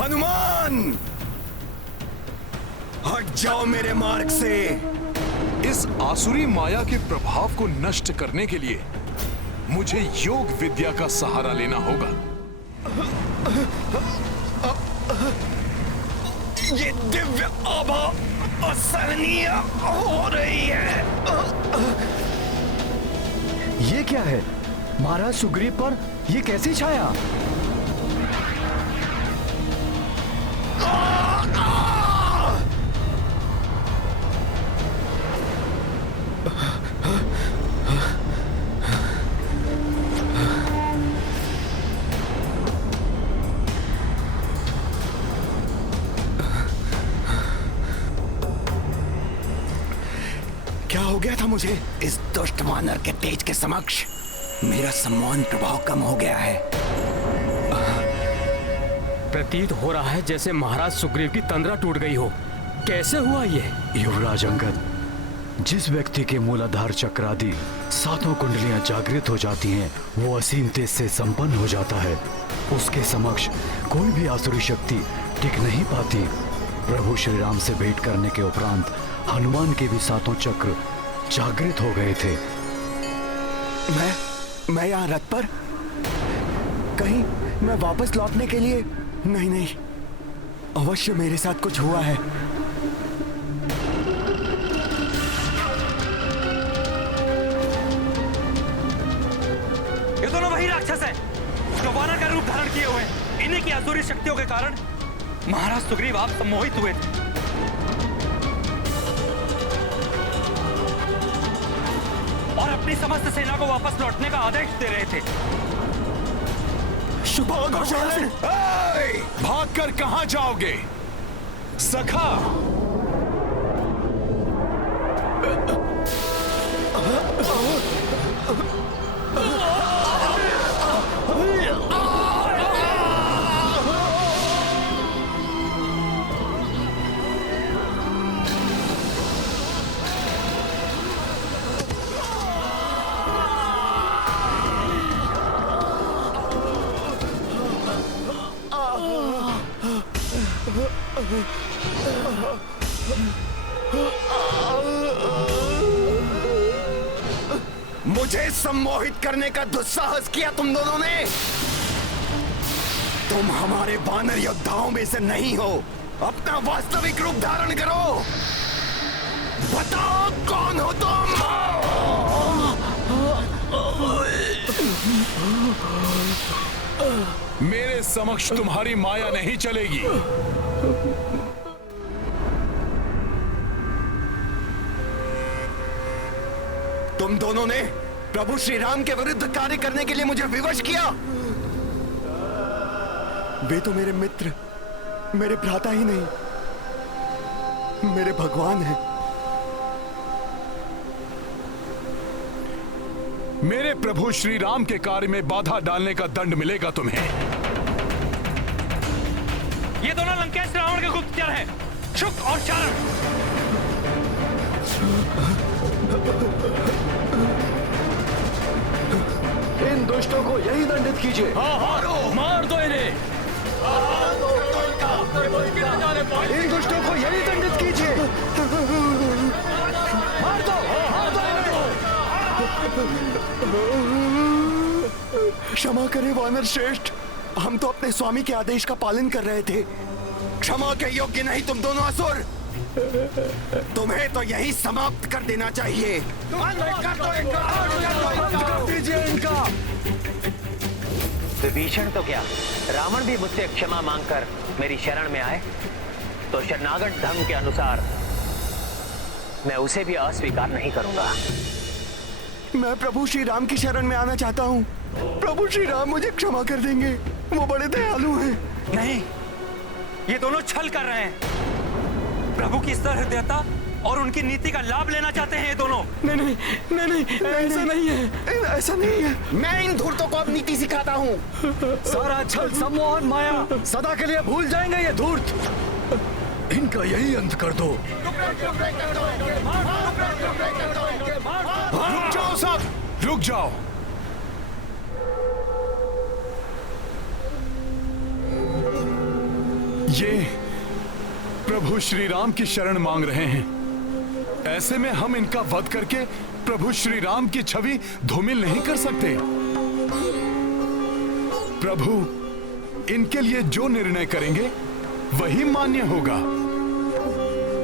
हनुमान, हट जाओ मेरे मार्ग से। इस आसुरी माया के प्रभाव को नष्ट करने के लिए मुझे योग विद्या का सहारा लेना होगा। ये दिव्य आभा असहनीय हो रही है। ये क्या है? महाराज सुग्रीव पर ये कैसी छाया? क्या हो गया था मुझे? इस दुष्ट वानर के तेज के समक्ष मेरा सम्मान प्रभाव कम हो गया है। प्रतीत हो रहा है जैसे महाराज सुग्रीव की तंद्रा टूट गई हो। कैसे हुआ ये? युवराज अंगद, जिस व्यक्ति के मूलाधार चक्र आदि सातों कुंडलियां जागृत हो जाती हैं, वो असीम तेज से संपन्न हो जाता है। उसके समक्ष कोई भी आसुरी शक्ति टिक नहीं पाती। प्रभु श्री राम से भेंट करने के उपरांत हनुमान के भी सातों चक्र जागृत हो गए थे। मैं यहाँ रथ पर? कहीं मैं वापस लौटने के लिए? नहीं, अवश्य मेरे साथ कुछ हुआ है। ये दोनों वही राक्षस हैं जो वानर का रूप धारण किए हुए हैं। इन्हीं की आसुरी शक्तियों के कारण महाराज सुग्रीव आप सम्मोहित हुए थे और अपनी समस्त सेना को वापस लौटने का आदेश दे रहे थे। भागकर कहां जाओगे सखा? मुझे सम्मोहित करने का दुस्साहस किया तुम दोनों ने। तुम हमारे वानर योद्धाओं में से नहीं हो। अपना वास्तविक रूप धारण करो। बताओ कौन हो तुम? मेरे समक्ष तुम्हारी माया नहीं चलेगी। तुम दोनों ने प्रभु श्री राम के विरुद्ध कार्य करने के लिए मुझे विवश किया। वे तो मेरे मित्र, मेरे भ्राता ही नहीं, मेरे भगवान हैं। मेरे प्रभु श्री राम के कार्य में बाधा डालने का दंड मिलेगा तुम्हें। ये दोनों लंकेश रावण के गुप्तचर हैं, शुक और चारण। इन दुष्टों को यही दंडित कीजिए। मार दो इन्हें। इन दुष्टों को यही दंडित कीजिए। मार दो क्षमा करें वानर श्रेष्ठ, हम तो अपने स्वामी के आदेश का पालन कर रहे थे। क्षमा के योग्य नहीं तुम दोनों असुर। तुम्हें तो यही समाप्त कर देना चाहिए। कर दीजिए इनका। विभीषण तो क्या, रावण भी मुझसे क्षमा मांगकर मेरी शरण में आए तो शरणागत धर्म के अनुसार मैं उसे भी अस्वीकार नहीं करूंगा। मैं प्रभु श्री राम की शरण में आना चाहता हूँ। प्रभु श्री राम मुझे क्षमा कर देंगे, वो बड़े दयालु हैं। नहीं, ये दोनों छल कर रहे हैं। प्रभु की सहृदयता और उनकी नीति का लाभ लेना चाहते हैं ये दोनों। नहीं, ऐसा नहीं है, ऐसा नहीं है। मैं इन धूर्तों को अब नीति सिखाता हूँ। सारा छल, सम्मोहन, माया सदा के लिए भूल जाएंगे ये धूर्त। इनका यही अंत कर दो। रुक जाओ सब, रुक जाओ। ये प्रभु श्री राम की शरण मांग रहे हैं। ऐसे में हम इनका वध करके प्रभु श्री राम की छवि धूमिल नहीं कर सकते। प्रभु इनके लिए जो निर्णय करेंगे वही मान्य होगा।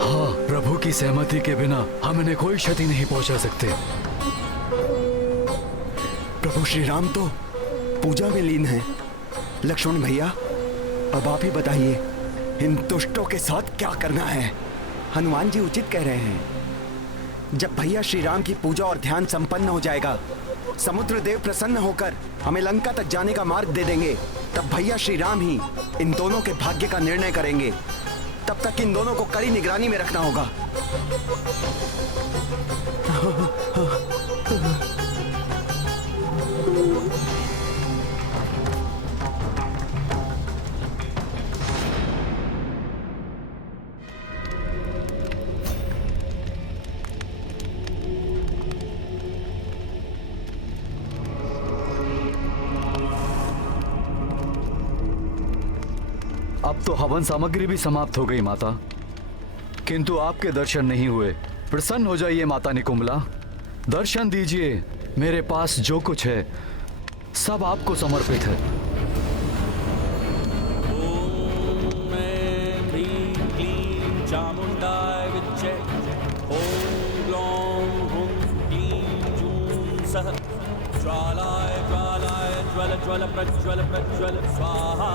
हाँ, प्रभु की सहमति के बिना हम इन्हें कोई क्षति नहीं पहुंचा सकते। प्रभु श्री राम तो पूजा में लीन हैं। लक्ष्मण भैया, अब आप ही बताइए, इन दुष्टों के साथ क्या करना है? हनुमान जी उचित कह रहे हैं। जब भैया श्री राम की पूजा और ध्यान संपन्न हो जाएगा, समुद्र देव प्रसन्न होकर हमें लंका तक जाने का मार्ग दे देंगे, तब भैया श्री राम ही इन दोनों के भाग्य का निर्णय करेंगे। तब तक इन दोनों को कड़ी निगरानी में रखना होगा। अब तो हवन सामग्री भी समाप्त हो गई माता, किंतु आपके दर्शन नहीं हुए। प्रसन्न हो जाइए माता निकुंभला, दर्शन दीजिए। मेरे पास जो कुछ है सब आपको समर्पित है। ओम ह्रीं क्लीं चामुंडाय विच्चे। ओम ग्लौं हुं क्लीं जूं सः। ज्वालाय ज्वालाय ज्वल ज्वल प्रज्वल प्रज्वल स्वाहा।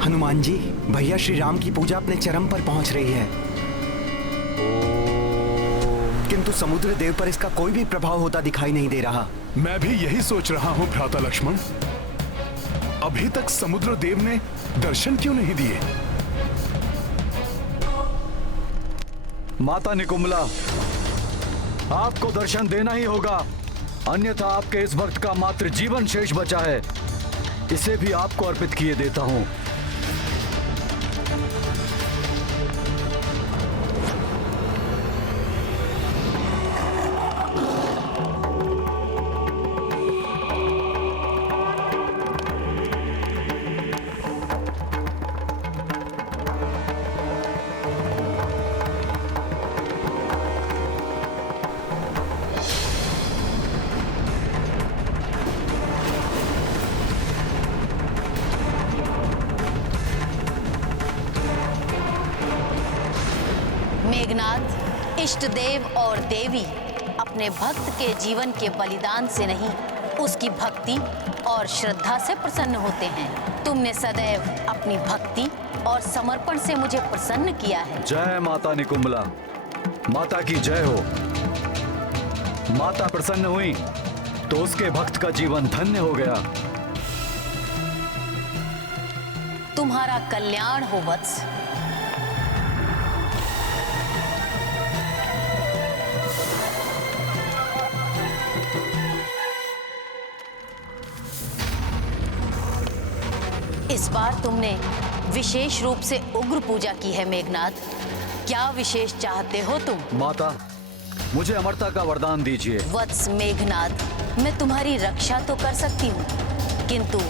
हनुमान जी, भैया श्री राम की पूजा अपने चरम पर पहुंच रही है, किंतु समुद्र देव पर इसका कोई भी प्रभाव होता दिखाई नहीं दे रहा। मैं भी यही सोच रहा हूं भ्राता लक्ष्मण। अभी तक समुद्र देव ने दर्शन क्यों नहीं दिए? माता निकुंभला, आपको दर्शन देना ही होगा, अन्यथा आपके इस भक्त का मात्र जीवन शेष बचा है। इसे भी आपको अर्पित किए देता हूं। मेघनाथ, इष्ट देव और देवी अपने भक्त के जीवन के बलिदान से नहीं, उसकी भक्ति और श्रद्धा से प्रसन्न होते हैं। तुमने सदैव अपनी भक्ति और समर्पण से मुझे प्रसन्न किया है। जय माता निकुंभला, माता की जय हो। माता प्रसन्न हुई तो उसके भक्त का जीवन धन्य हो गया। तुम्हारा कल्याण हो वत्स। इस बार तुमने विशेष रूप से उग्र पूजा की है मेघनाथ। क्या विशेष चाहते हो तुम? माता, मुझे अमरता का वरदान दीजिए। वत्स मेघनाथ, मैं तुम्हारी रक्षा तो कर सकती हूँ, किंतु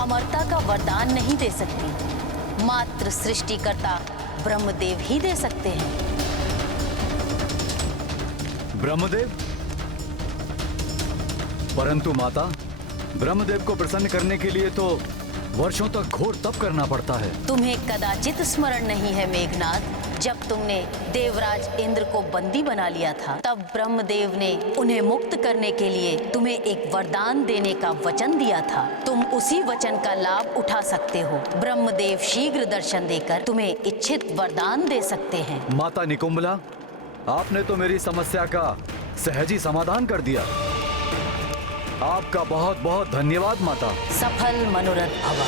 अमरता का वरदान नहीं दे सकती। मात्र सृष्टिकर्ता ब्रह्मदेव ही दे सकते हैं। ब्रह्मदेव? परंतु माता, ब्रह्मदेव को प्रसन्न करने के लिए तो वर्षों तक घोर तप करना पड़ता है। तुम्हें कदाचित स्मरण नहीं है मेघनाथ, जब तुमने देवराज इंद्र को बंदी बना लिया था, तब ब्रह्मदेव ने उन्हें मुक्त करने के लिए तुम्हें एक वरदान देने का वचन दिया था। तुम उसी वचन का लाभ उठा सकते हो। ब्रह्मदेव शीघ्र दर्शन देकर तुम्हें इच्छित वरदान दे सकते हैं। माता निकुंभला, आपने तो मेरी समस्या का सहजी समाधान कर दिया। आपका बहुत बहुत धन्यवाद माता। सफल मनोरथ भव।